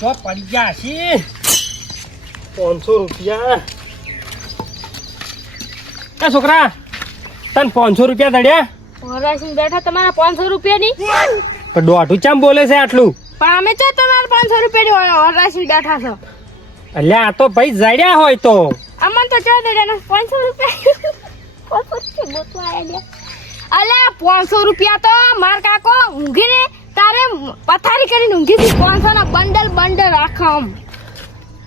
તો પડી ગયા છે 500 રૂપિયા. એ છોકરા તને 500 રૂપિયા દડ્યા? વરાસી બેઠા તમારા 500 રૂપિયા ની પણ દોઢું ચમ બોલે છે આટલું? પણ અમે તો તમારા 500 રૂપિયા ની વરાસી બેઠા છો. અલ્યા આ તો ભાઈ જડ્યા હોય તો અમન તો ચા દેના 500 રૂપિયા 500 બોતો આયા. અલ્યા 500 રૂપિયા તો માર કાકો ઊંઘીને તારે પથારી કરીને ઊંઘી થી 500 ના બંડલ બંડલ રાખમ.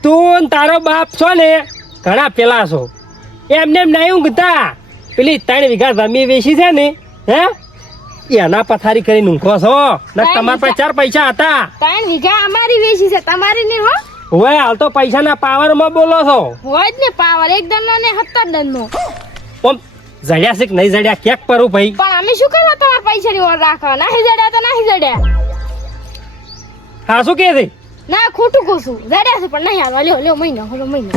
તું તારો બાપ છો ને ઘણા પેલા છો એમને એમ નહીં ઊંઘતા. પેલી 3 વીઘા જમીન વેચી છે ને હે એના પથારી કરીને ઊંઘો છો ને? તમારા પાસે 4 પૈસા હતા. 3 વીઘા અમારી વેચી છે તમારી નહીં હો. હવે હાલ તો પૈસાના પાવર માં બોલો છો. હોય જ ને પાવર એક દનનો ને 17 દનનો. પણ જડ્યા છે કે નહીં જડ્યા ક્યાંક પરું ભાઈ? પણ અમે શું કરવા તમારા પૈસા ની ઓર રાખવા? નહીં જડ્યા તો નહીં જડ્યા. હા શું કે છે? ના ખોટું કહું છું. જડ્યા છે પણ નહીં આવવા. લ્યો મહિનો હલો મહિનો.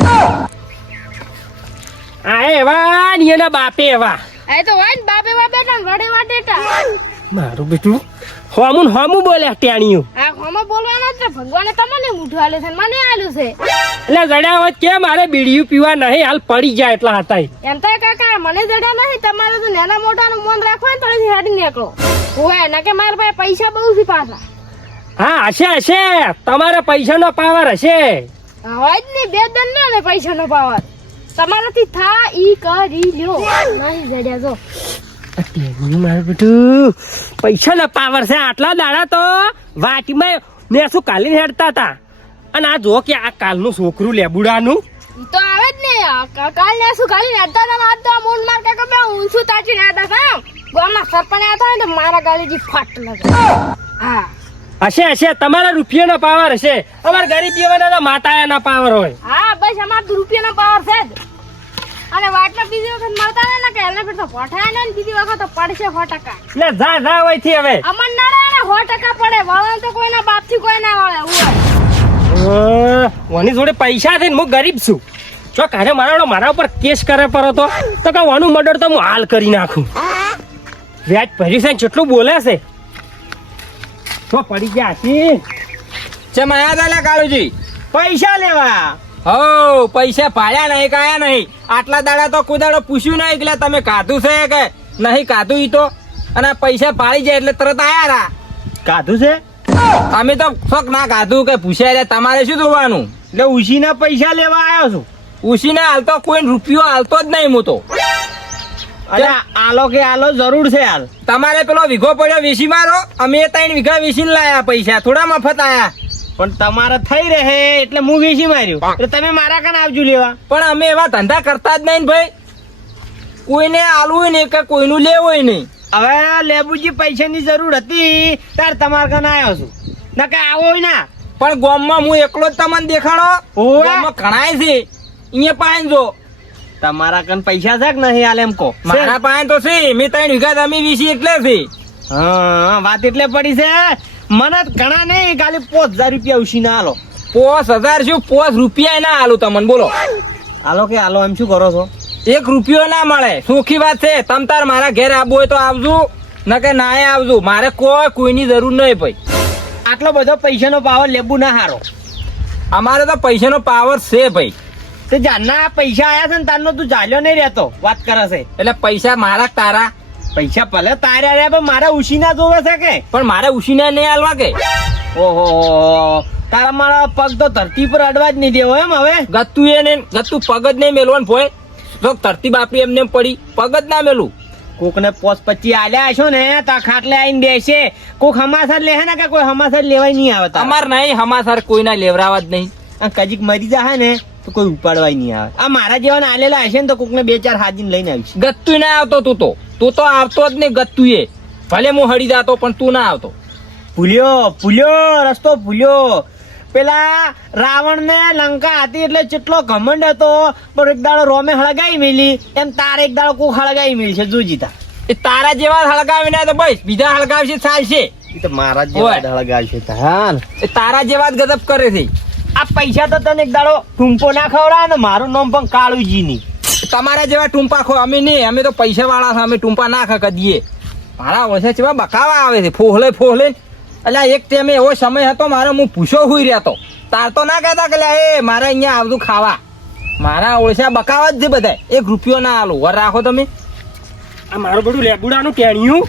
આ એવા ને એના બાપે એવા. એ તો હોય ને બાપે બેટા રડે વાટેટા. મારું બેટું હોમું બોલે ટેણીયું. આ હોમાં બોલવાના જ ને. ભગવાને તમને મૂઠું આલ્યું છે મને આલ્યું છે. એટલે જડ્યા હોત કે મારે બીડીયું પીવા નહીં હાલ પડી જાય એટલા હતા. એમ તો કાકા મને જડ્યા નહીં. તમારે તો નાના મોટાનું મન રાખવા ને તો હેડી નીકળો. હોય ના કે મારા પાસે પૈસા બહુ છે પાછા. હા હશે તમારે પૈસાનો પાવર હશે. હોય જ નહીં. 2 દન ને પૈસાનો પાવર તમારાથી થા ઈ કરી લ્યો. નહીં જડ્યા જો મારું બેટું પૈસાનો પાવર છે. આટલા દાડા તો વાટીમાં મેં શું કાલીને હેડતા હતા અને આ જો કે આ કાલનું છોકરું લેબુડાનું ઈ તો આવે જ ને. કાલ ને શું કાલી નેતા હતા આજ તો મૂન માર કાકા બે ઊંચું તાચી નેતા હતા. ગામના સરપંચ હતા ને તો મારા ગાલીજી ફાટ લાગે. હા હશે તમારા રૂપિયાનો પાવર હશે. અમારા ગરીબીઓના તો માતાના પાવર હોય. હા બસ અમાર તો રૂપિયાનો પાવર છે જ. અને વાટમાં બીજી વખત મળતા ને કે એના પર તો પઠાય ને બીજી વખત તો પડશે 100%. એટલે જા હોયથી હવે અમન નડે ને 100% પડે. વળન તો કોઈના બાપથી કોઈ ના વળે. ઓની જોડે પૈસા છે ને હું ગરીબ છું. જો કારે મારા ઉપર કેસ કરે પર હતો તો કે વાનું મર્ડર તો હું હાલ કરી નાખું. વ્યાજ ભર્યું છે ને કેટલું બોલે છે. તો પડી ગયા છે ચમ આયા તા લા કાળુજી? પૈસા લેવા. હો પૈસા પાડ્યા નહીં કાયા નહીં. આટલા દાડા તો કુદાડો પૂછ્યું નહીં એટલે તમે કાધું છે કે નહીં કાધું ઈ તો. અને પૈસા પાડી જાય એટલે તરત આયા રા. કાધું છે? અમે તો શોખ ના કાધું કે પૂછ્યા રે. તમારે શું જોવાનું? એટલે ઉશીના પૈસા લેવા આવ્યો છું. ઉસીને હાલતો કોઈ રૂપિયો હાલતો જ નહીં હું તો. અરે આલો જરૂર છે હાલ. તમારે પેલો વીઘો પડ્યો વેચી મારો. અમે 3 વીઘા વેચીને લાયા પૈસા. થોડા મફત આયા. પણ તમારે થઈ રહે એટલે હું વેચી માર્યું એટલે તમે મારા કાન આવજો લેવા. પણ અમે એવા ધંધા કરતા જ નહીં ભાઈ. કોઈને આલવું નહીં કે કોઈનું લેવું નહીં. હવે લેબુજી પૈસાની જરૂર હતી તાર તમારા કાન આવ્યો છું. ના કે આવો ના. પણ ગામમાં હું એકલો જ તમને દેખાડો. ગામમાં ઘણાય છે. અહીંયા પાણી જો તમારા કાન પૈસા છે કે નહીં હાલ એમ કહો. મારા પાસે તો છે. મેં 3 વીઘા જમીન વેચી એટલે છે. હા વાત એટલે પડી છે. મને ઘણા નહીં ખાલી 5000 રૂપિયા ઉછીના હાલો. 5000 શું 5 રૂપિયા ના હાલું તમને બોલો. હાલો કે હાલો એમ શું કરો છો? 1 રૂપિયો ના મળે. સુખી વાત છે. તમ તાર મારા ઘેર આવવું હોય તો આવજો ન કે ના આવજો. મારે કોઈની જરૂર નહીં ભાઈ. આટલો બધો પૈસાનો પાવર લેબુ ના હારો. અમારે તો પૈસાનો પાવર છે ભાઈ. તે જાનના પૈસા આયા છે ને તારનો તું ચાલ્યો નહીં રહેતો વાત કરે છે. એટલે પૈસા મારા તારા પૈસા ભલે તારે રહ્યા પણ મારા ઉશીના જોવે છે કે? પણ મારે ઉછીને નહીં હાલવા કે? ઓહો તારા મારા પગ તો ધરતી પર અડવા જ નહીં દેવો એમ. હવે ગત્તું પગ જ નહીં મેલવાનું ભોય. તો ધરતી બાપરી એમને પડી પગ જ ના મેલું. કોક ને 5-25 આલ્યા હશો ને તો ખાટલે આવીને બેસે. કોક હમાસર લે ને કે કોઈ હમાસર લેવાય નહીં આવે. અમાર નહીં હમાસર કોઈના લેવરાવા જ નહીં. કજીક મરી જાય ને તો કોઈ ઉપાડવાય નહીં આવે. આ મારા જેવાને આલેલા હશે ને તો કોક ને 2-4 હાજીને લઈને આવીશ. ગત્તું ના આવતો તું તો આવતો જ નહીં. ગત્તું એ ભલે હું હળી જાતો પણ તું ના આવતો. ભૂલ્યો રસ્તો ભૂલ્યો. પેલા રાવણ ને લંકા હતી એટલે કેટલો ઘમંડ હતો. પણ એક દાડો રોમે હળગાઈ મેલી એમ તારે એક દાડો કોક હળગાઈ મેલી છે. જોજીતા એ તારા જેવા હળગાવી ના તો બસ બીજા હળગાવશે ચાલશે. એ તો મારા જેવા હળગાવશે. એ તારા જેવા જ ગજબ કરે છે. આ પૈસા તો તને એક દાડો ટૂંપો ના ખવડાવે ને. મારું નામ પણ કાળુજી ની. તમારા જેવા ટૂંપા ખો અમે નહીં. અમે તો પૈસા વાળા છે. અમે ટૂંપા ના ખા દઈએ. મારા ઓછા જેવા બકાવા આવે છે. ફોહલે અલ્યા એક ટાઈમે એવો સમય હતો મારો હું પૂછો હુઈ રહ્યો હતો. તાર તો ના કહેતા કે લ્યા એ મારે અહીંયા આવતું ખાવા. મારા ઓળશા બકાવા જ છે બધા. 1 રૂપિયો ના આલો વર રાખો તમે. આ મારું બધું લેબુડાનું ટેણિયું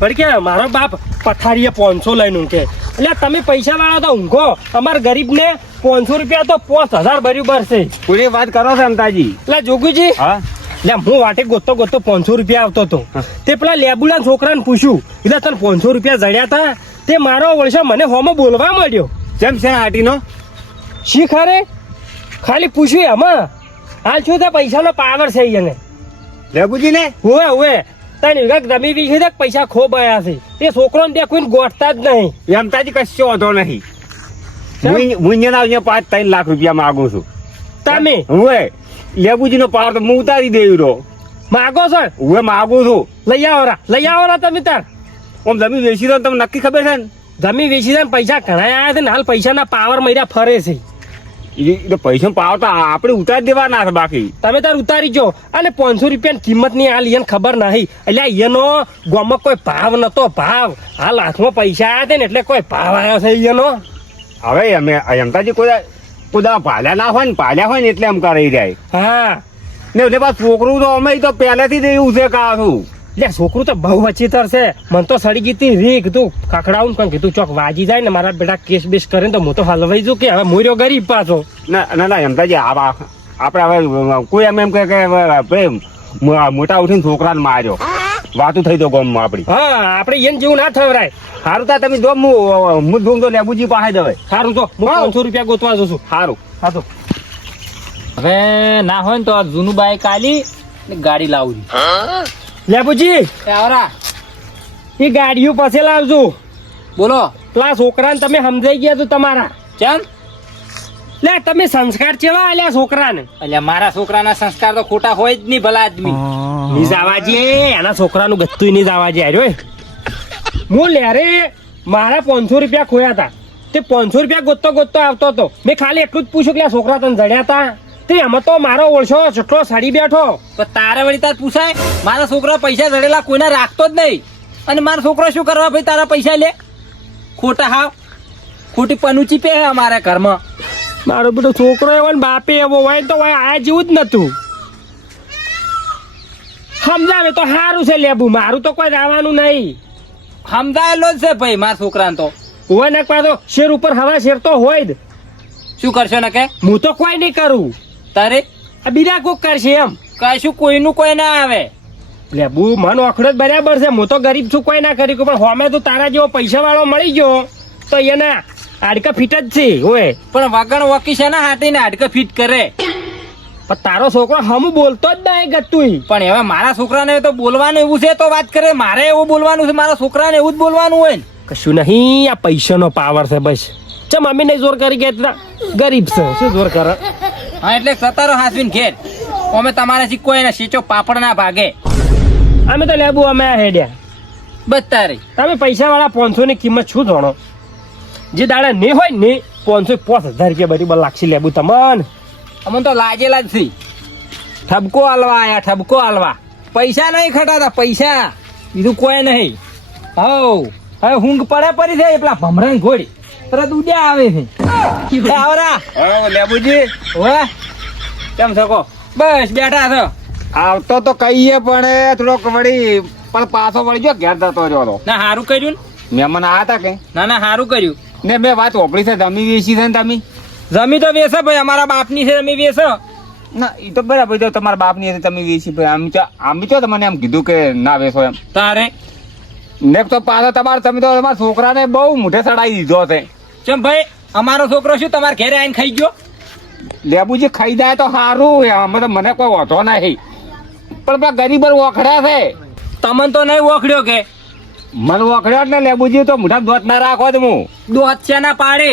પણ કે મારો બાપ પથારીએ 500 લઈને ઊંઘે. એટલે તમે પૈસા વાળા તો ઊંઘો, અમારા ગરીબને 500 રૂપિયા તો 5000 બરાબર છે. પૂરી વાત કરો છો અમતાજી. એટલે જોગુજી, હા એટલે હું વાટે ગોતતો 500 રૂપિયા આવતો હતો. તે પેલા લેબુડા છોકરાને પૂછ્યું, એટલે તને 500 રૂપિયા જડ્યા હતા. તે મારો વર્ષે મને હોમો બોલવા માંડ્યો. જેમ છે આટીનો શી ખરે ખાલી પૂછ્યું એમાં હાલ શું છે પૈસાનો પાવર છે એને. લેબુજી ને હુએ હુએ તને વિવેક જમી બી છે પૈસા ખૂબ આયા છે. તે છોકરોને ત્યાં કોઈને ગોઠતા જ નહીં. અમતાજી કશો વાંધો નહીં. હું અહીંયા 5-3 લાખ રૂપિયા માંગુ છું. તમે હું લેબુજી નો પાવર તો હું ઉતારી દેવી રહ્યો. માગો છો ને? હું માગું છું. લઈ આવો રા તમે તાર. આમ જમીન વેચી દો તમને નક્કી ખબર છે ને. જમી વેચી દે પૈસા ઘણા આયા છે ને હાલ પૈસાના પાવર મર્યા ફરે છે. એ પૈસા પાવર તો આપણે ઉતારી દેવાના છે બાકી. તમે તાર ઉતારી જો અને 500 રૂપિયાની કિંમત ની હાલ એને ખબર નહીં. એટલે એનો ગામમાં કોઈ ભાવ નતો. ભાવ હાલ હાથમાં પૈસા આયા છે ને એટલે કોઈ ભાવ આવ્યો છે એનો. હવે અમે અમતાજી કોઈ પાલ્યા ના હોય ને પાલ્યા હોય ને એટલે એમ કરી રહ્યા. હા ને એટલે પાછું છોકરું તો અમે તો પહેલેથી જ એવું છે કાશું. એટલે છોકરું તો બહુ વચીતર છે. મને તો સડી ગઈ તી રી કીધું ખખડાવું પણ કીધું ચોક વાજી જાય ને મારા બેટા કેસ બેસ કરે ને તો હું તો હલવાઈ જઉં કે હવે મોર્યો ગરીબ પાછો. ના અમતાજી આપણે હવે કોઈ એમ કહે કે મોટા ઉઠીને છોકરાને માર્યો વાતું થઈ દો ગામમાં આપડી. હા આપણે એને જેવું ના થવરાય. સારું તા તમે જો હું જોઉં તો લેબુજી પાસે જવાય. સારું તો હું 500 રૂપિયા ગોતવા જઉં છું. સારું હા તો હવે ના હોય ને તો આ જૂનું બાઈક આલી ને ગાડી લાવવી. લેબુજી આવરા એ ગાડીઓ પાસે લાવજો. બોલો પેલા છોકરાને તમે સમજાઈ ગયા તો તમારા કેમ? લે તમે સંસ્કાર કેવા આલ્યા છોકરાને? અલ્યા મારા છોકરાના સંસ્કાર તો ખોટા હોય જ નહીં ભલા આદમી. ની જાવાજે એના છોકરાનું ગત્તું ની જાવાજે આર્યો. હું લેરે મારા 500 રૂપિયા ખોયા હતા. તે 500 રૂપિયા ગોતતો આવતો હતો. મેં ખાલી એટલું જ પૂછ્યું કે આ છોકરા તને જડ્યા હતા. તે એમાં તો મારો ઓળશો ચટલો સડી બેઠો. પણ તારે વળી તાર પૂછાય? મારા છોકરા પૈસા જડેલા કોઈને રાખતો જ નહીં. અને મારો છોકરો શું કરવા ભાઈ તારા પૈસા લે? ખોટા હાવ ખોટી પનુચી પે અમારા ઘરમાં. મારો બધો છોકરો એવો ને બાપે એવો હોય તો આ જેવું જ નતું. સમજાવે તો સારું છે લેબુ. મારું તો કોઈ જવાનું નહીં. સમજાયેલો જ છે ભાઈ મારા છોકરાને તો. હોય ને પાછો શેર ઉપર હવા શેર તો હોય જ. શું કરશો ને કે? હું તો કોઈ નહીં કરું. તારે આ બીજા કોક કરશે એમ. કશું કોઈનું કોઈ ના આવે. લેબુ મન ઓખડો જ બરાબર છે. હું તો ગરીબ છું કોઈ ના કરી પણ હોમે તું તારા જેવો પૈસા વાળો મળી ગયો તો એના હાડકા ફીટ જ છે. હોય પણ વગણ વકી છે ને હાટીને હાડકા ફિટ કરે. પણ તારો છોકરો હમ બોલતો જ નહીં ગતું. પણ હવે મારા છોકરાને તો બોલવાનું એવું છે તો વાત કરે. મારે એવું બોલવાનું છે, મારા છોકરાને એવું જ બોલવાનું હોય ને. કશું નહીં. આ પૈસાનો પાવર છે બસ. ચમ અમે નહીં જોર કરી ગયા ગરીબ છે શું જોર કરે. હા એટલે સતારો હાસવીને ઘેર અમે તમારાથી કોઈ ને સીચો પાપડ ના ભાગે. અમે તો લેબુ અમે હેડ્યા બસ તારે તમે પૈસા વાળા 500 ની કિંમત શું જાણો? જે દાડા નહીં હોય ને 500-5000 રૂપિયા બરાબર લાગશે લેબુ તમને. અમને તો લાગેલા જ છે. ઠબકો હાલવા આયા ઠબકો હાલવા. પૈસા નહીં ખટાતા પૈસા, બીજું કોઈ નહીં. હવે ઊંઘ પડે પડી છે પેલા ભમરાની ઘોડી તરત ઉડ્યા આવે છે. આવરા લેબુજી હવે કેમ છો કહો? બસ બેઠા છો. આવતો તો કહીએ પણ થોડોક વળી પણ પાછો વળી જો ઘેર જતો રહ્યો હતો. ના સારું કર્યું ને. મહેમાન આવ્યા હતા કે ના ના સારું કર્યું ને મેં વાત ઓપડી છે જમી વેચી છે ને તમે. જમી તો વેસે ભાઈ અમારા બાપની છે જમી વેસે. ના એ તો બરાબર જો તમારા બાપની હતી તમે વેચી ભાઈ આમ તો મને એમ કીધું કે ના વેચો એમ. તારે ને તો પાછા તમે તો તમારા છોકરાને બહુ મોઢે ચડાવી દીધો છે. ચમ ભાઈ અમારો છોકરો શું તમારા ઘરે આવીને ખાઈ ગયો? લેબુજી ખાઈ જાય તો સારું. અમે તો મને કોઈ વાંધો નહીં પણ પેલા ગરીબ ઓખડ્યા છે. તમને તો નહીં ઓખડ્યો કે? મને ઓખડ્યો ને લેબુજી તો મોઢા દોત ના રાખો હું. દોત છે ના પાડે